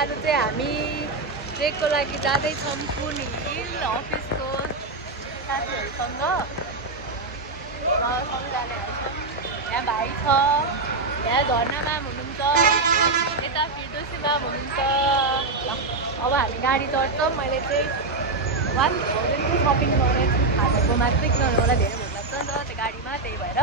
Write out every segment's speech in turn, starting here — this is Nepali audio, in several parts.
आज चाहिँ हामी ट्रेकको लागि जाँदैछौँ कुन हिल अफिसको साथीहरूसँग र सबैजना यहाँ भाइ छ, यहाँ झर्ना म्याम हुनुहुन्छ, यता फिर्दोसी म्याम हुनुहुन्छ। ल अब हामी गाडी चढ्छौँ। मैले चाहिँ 1000को सपिङ गरेको छु खाजाको मात्रै, किनभने मलाई धेरै भोक लाग्छ नि त त्यो गाडीमा, त्यही भएर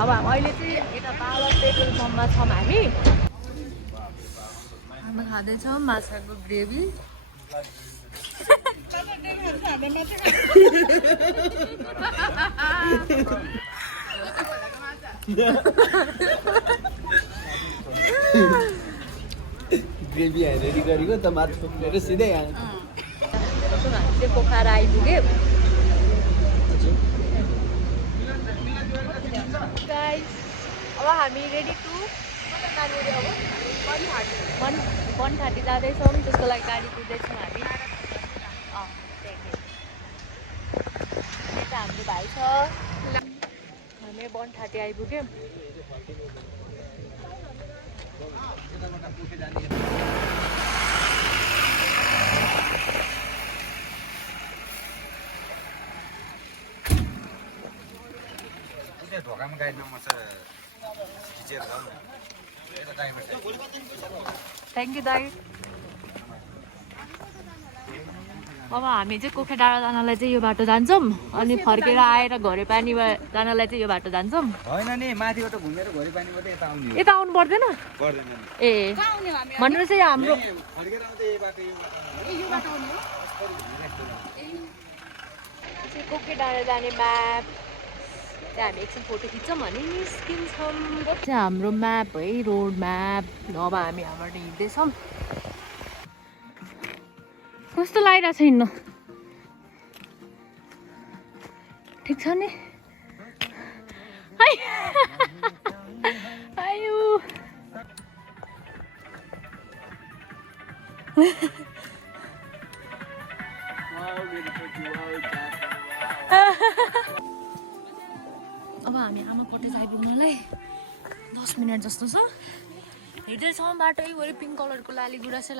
अब अहिले चाहिँ यता पावर पेट्रोल पम्पमा छौँ हामी खाँदैछौँ माछाको ग्रेभी। ग्रेभी रेडी गरेको त माथि थुप्रेर सिधै यहाँ हामी चाहिँ पोखरा आइपुग्यौँ। गाइस अब हामी रेडी टु 130 जाँदैछौँ, त्यसको लागि गाडी कुद्दैछौँ हामी। यता हाम्रो भाइ छ, हामी 130 आइपुग्यौँ। ढोकामा गाडी नम्बर छ खिचेर जाऊ न। यता ड्राइभर छ। थ्याङ्क यू दाइ। अब हामी चाहिँ कोखे डाँडा जानलाई चाहिँ यो बाटो जान्छौँ, अनि फर्केर आएर घरे पानी जानलाई चाहिँ यो बाटो जान्छौँ। होइन नि, माथिबाट घुमेर घरे पानीबाट यता आउने हो। यता आउनु पर्दैन? पर्दैन नि। ए भनेर चाहिँ हाम्रो फर्केर आउँदै यो बाटो कोखे डाँडा जाने म्याप चाहिँ हामी एकछिन फोटो खिच्छौँ भने निस्किन्छौँ। चाहिँ हाम्रो म्याप है, रोड म्याप। अब हामी यहाँबाट हिँड्दैछौँ। कस्तो लागिरहेको छ हिँड्नु? ठिक छ नि? आयु अब हामी आमा कटेज आइपुग्नलाई 10 मिनट जस्तो छ। हिँड्दैछौँ बाटो वरि पिङ्क कलरको लाली गुराँसै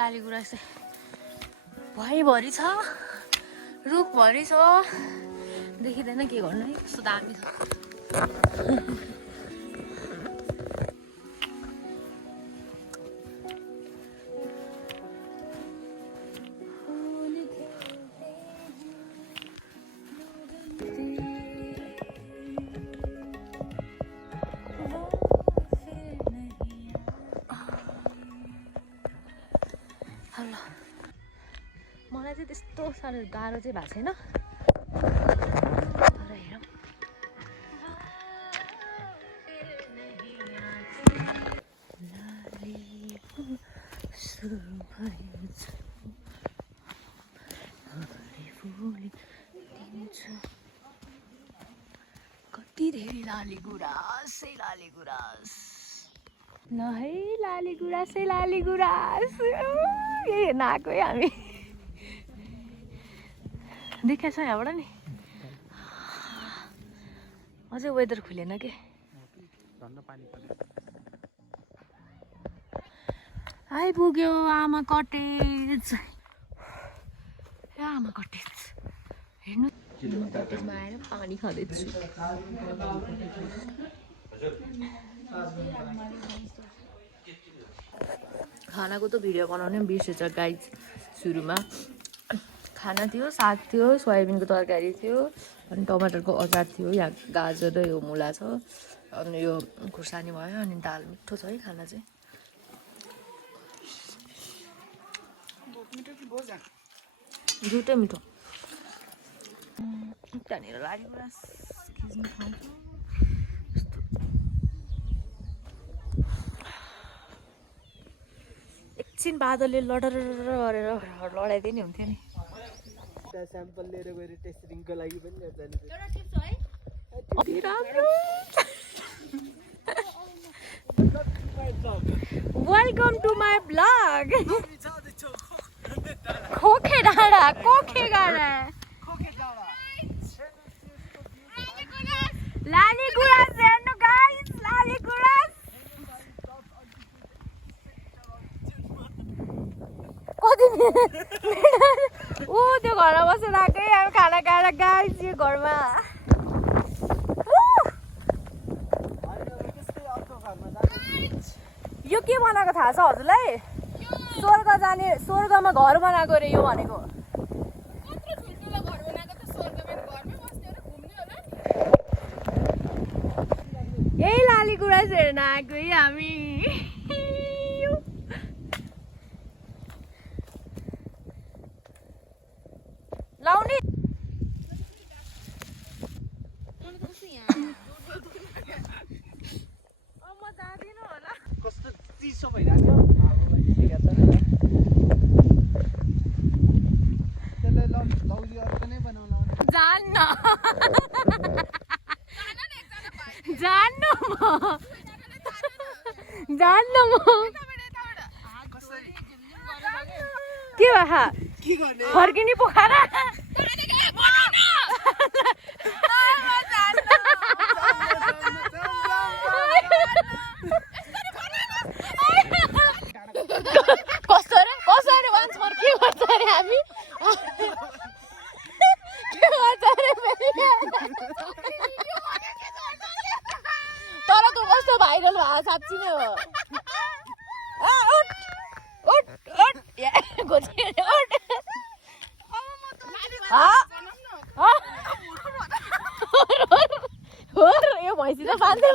भरिभरि छ, रुखभरि छ, देखिँदैन के गर्नु है, कस्तो दामी छ। मलाई चाहिँ त्यस्तो साह्रो गाह्रो चाहिँ भएको छैन, तर हेरौँ। कति धेरै लाली गुराँसै लाली गुराँस। ल है लाली गुराँसै लाली गुराँस। यही हेर्न आएको है हामी। देखाएको छ यहाँबाट नि। अझै वेदर खुलेन के। आइपुग्यो आमा कटेज। आमा कटेज हेर्नु। कटेजमा आएर पानी खाँदैछु। खानाको त भिडियो बनाउनै बिर्सेछ गाइज। सुरुमा खाना थियो, साग थियो, सोयाबिनको तरकारी थियो, अनि टमाटरको अचार थियो, यहाँ गाजर र यो मुला छ, अनि यो खुर्सानी भयो, अनि दाल। मिठो छ है खाना चाहिँ। दुइटै मिठो। त्यहाँनिर लाली गुराँस खिच्नु खान्छु। एकछिन बादलले लडर गरेर लडाइदिए नि हुन्थ्यो नि। स्याम्पल लिएर गएर टेस्टिङको लागि पनि लिएर जानु वेलकम टु माई ब्लग। खोखे डाँडा लाली गुराँस हेर्नु गाइस, लाली गुराँस। ऊ त्यो घरमा बसेर आएकै अब खाना खाएर गाइस यो घरमा यो के बनाएको थाहा छ हजुरलाई स्वर्ग जाने स्वर्गमा घर बनाएको रे यो भनेको यही लाली गुराँस हेर्न आएको है हामी लाउने कस्तो चिसो भइरहेको त्यसलाई लौजी अर्को नै बनाउनु जान्न जान्न म के भा के गर्ने फर्किने पोखरा कस्तो रे वान्स मोर के गर्छ रे हामी के गर्छ रे तर तँ कस्तो भाइरल भयो साँच्ची नै हो यो भैँसी त बाँध्दै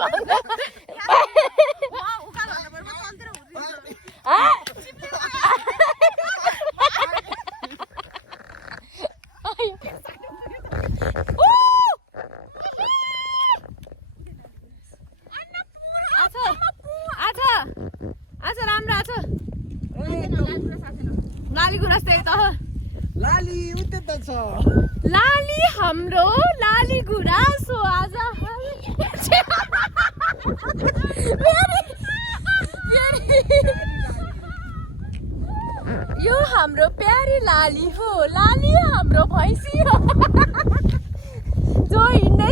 लाली गुराँस त्यही त लाली उतै त छ लाली हाम्रो लाली गुराँस हो आज यो हाम्रो प्यारी लाली हो लाली हाम्रो भैँसी हो जो हिँड्नै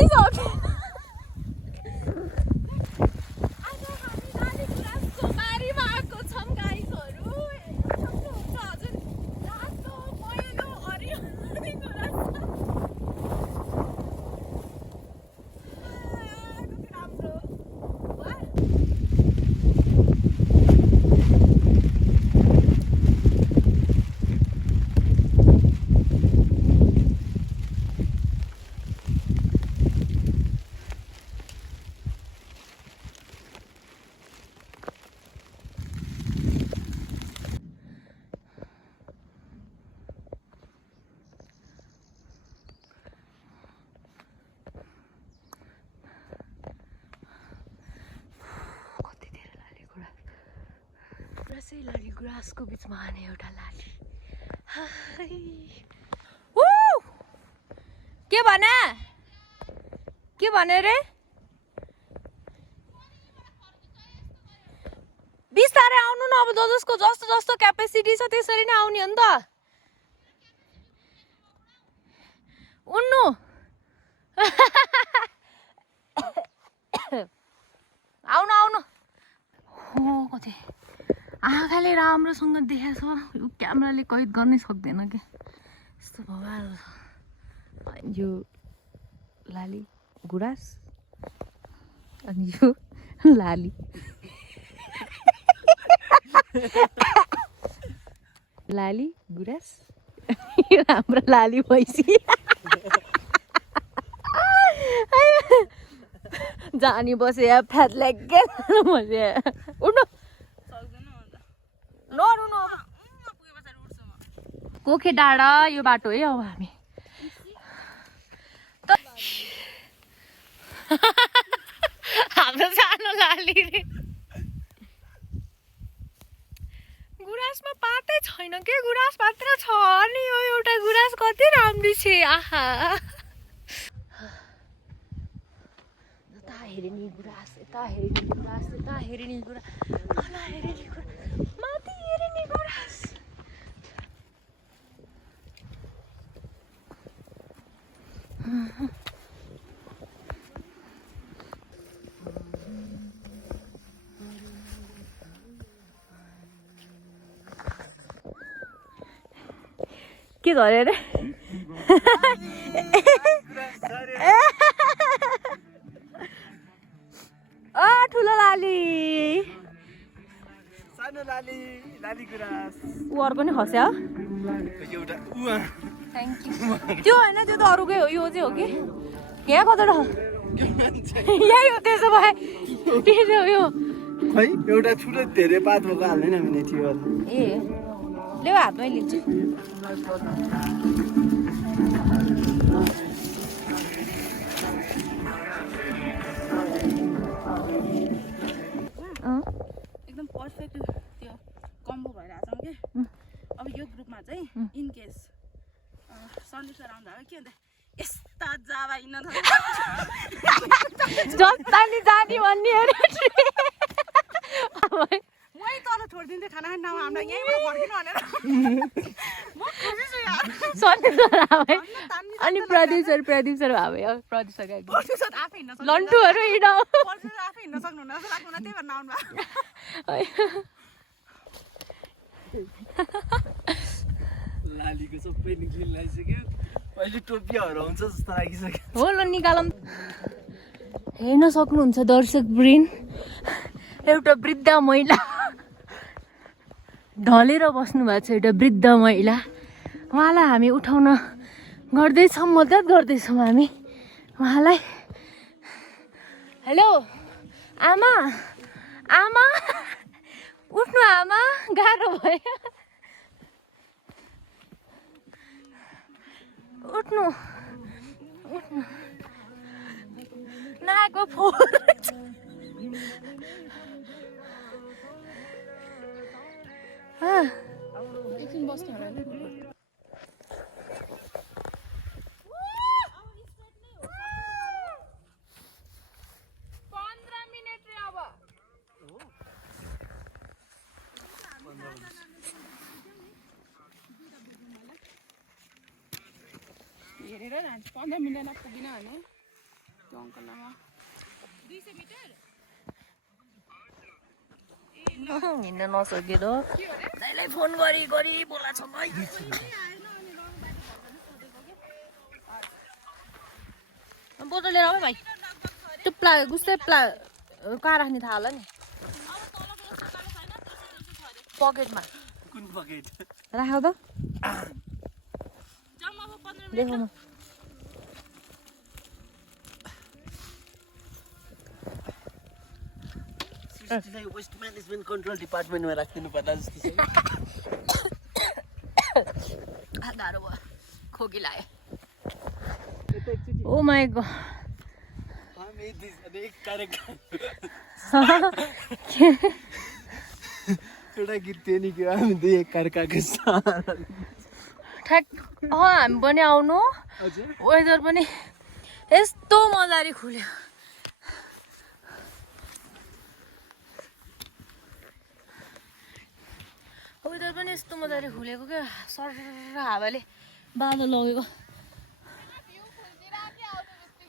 सक्यो लाली गुराँसको बिचमा आने एउटा लाली के भने रे बिस्तारै आउनु न अब जसको जस्तो जस्तो क्यापेसिटी छ त्यसरी नै आउने हो नि त उन्नु आउनु कति आँखाले राम्रोसँग देखेछ यो क्यामेराले कैद गर्नै सक्दैन कि यस्तो भवाल यो लाली गुराँस अनि यो लाली लाली गुराँस यो हाम्रो लाली भैँसी जानी बसे फ्याट लाग्यो बसे उठ्नु नरुनु कोखे डाँडा यो बाटो है अब हामी हाम्रो सानो लाली रे गुराँसमा पातै छैन के गुराँस मात्र छ नि यो एउटा गुराँस कति राम्रो छ आहा हेरेनी गुराँस यता हेरेनी गुराँस यता हेरेनी गुराँस तल हेरेनी गुराँस माथि हेरेनी गुराँस के झऱ्यो अरे ठुलो लाली सानो लाली लाली गुराँस ऊ अर्को नि खस्यो एउटा थ्याङ्क यू त्यो होइन त्यो त अरूकै हो यो चाहिँ हो कि यहाँ कता यही हो त्यसो भए त्यसो हो यो खै एउटा ठुलो धेरै पात भएको हाल्दैन भने थियो ए ल्याउ हातमै लिन्छु एकदम पर्फेक्ट त्यो कम्बो भइरहेछ के अब यो ग्रुपमा चाहिँ इन केस सन्देश आउँदा के हुन्छ यस्ता जावा हिँड्न जस्ता नि जाने भन्ने मै तल छोडिदिन्थेँ खाना खान नभए हामीलाई यहीँबाट फर्किनु भनेर म खुसी छु यार अनि प्रड्युसर भावे प्रड्युसर पर्सुसर आफै हिँड्न सक्छ लन्टुहरू हिँड पर्सुसर आफै हिँड्न सक्नुहुन्न जस्तो लाग्नु त्यही भएर नआउनु लालीको सबै निक्लिन लागिसक्यो अहिले टोपी हराउँछ जस्तो लागिसक्यो हो ल निकालौँ हेर्न सक्नुहुन्छ दर्शक वृन्द एउटा वृद्ध महिला ढलेर बस्नु भएको छ एउटा वृद्ध महिला उहाँलाई हामी उठाउन गर्दैछौँ मद्दत गर्दैछौँ हामी उहाँलाई हेलो आमा आमा उठ्नु आमा गाह्रो भयो उठ्नु उठ्नु नाको फोर एकछिन बस्नु होला नि हेरेर 15 मिनटमा पुगिन भने त्यो अङ्कलमा 200 मिटर हिँड्न नसकेर दाइलाई फोन गरी बोलाछ भाइ बोतल लिएर आऊ भाइ त्यो गुस्दै कहाँ राख्ने थाहा होला नि पकेटमा कुन पकेट राख त देखाउनु सृष्टिलाई वेस्ट म्यानेजमेन्ट कन्ट्रोल डिपार्टमेन्टमा राखिदिनु पर्ला जस्तो छ गाह्रो भयो खोकी लाग्यो ओ माई गॉड हामी एक कार्यक्रम एउटा गीत थियो नि कि हामी दुई एक कार्यक्रमको सहारा ठ्याक हामी पनि आउनु वेदर पनि यस्तो मजाले खुल्यो वेदर पनि यस्तो मजाले खुलेको क्या सर हावाले बादल लगेको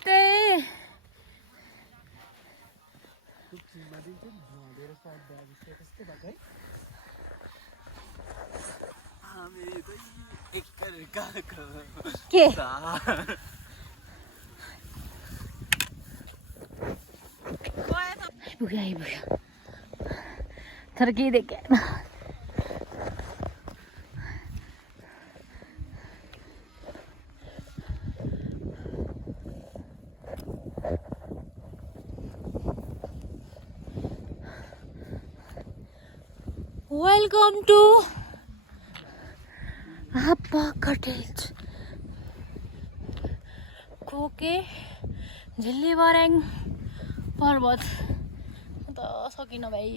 त्यही के आइपुग्यो तर केही देखेन Welcome to Appa Cottage. खोके झिल्लीबराङ पर्वत त सकिन भाइ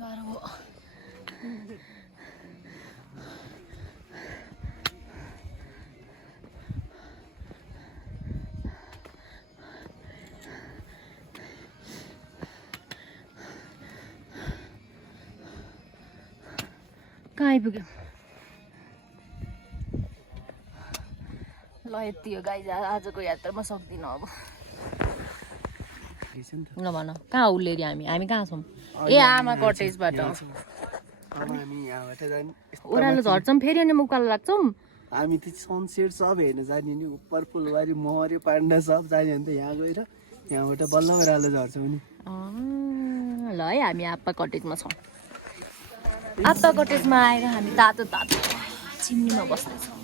गाह्रो हो कहाँ आइपुग्यो ल यति हो गाइज आजको यात्रा म सक्दिनँ अब ल भन कहाँ उल्लेरी हामी कहाँ छौँ ए आमा कटेजबाट ओह्रालो झर्छौँ फेरि अनि उकालो लाग्छौँ हामी त सनसेट सब हेर्न जाने नि उपर फुलबारी महरे पाण्डा सब जाने भने त यहाँ गएर यहाँबाट बल्ल ओह्रालो झर्छौँ नि ल है हामी आप्पा कटेजमा छौँ आप्पा कटेजमा आएर हामी तातो तातो चिम्नीमा बस्दैछौँ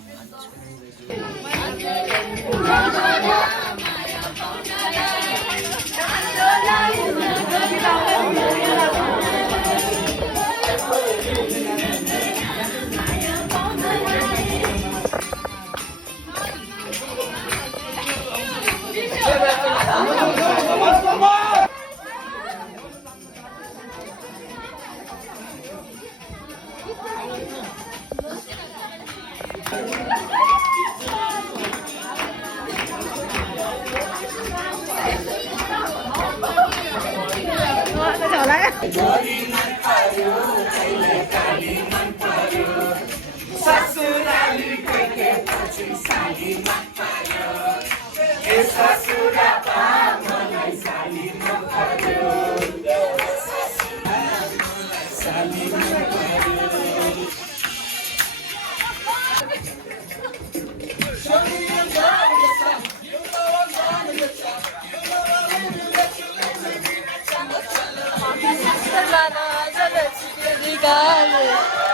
Ganas,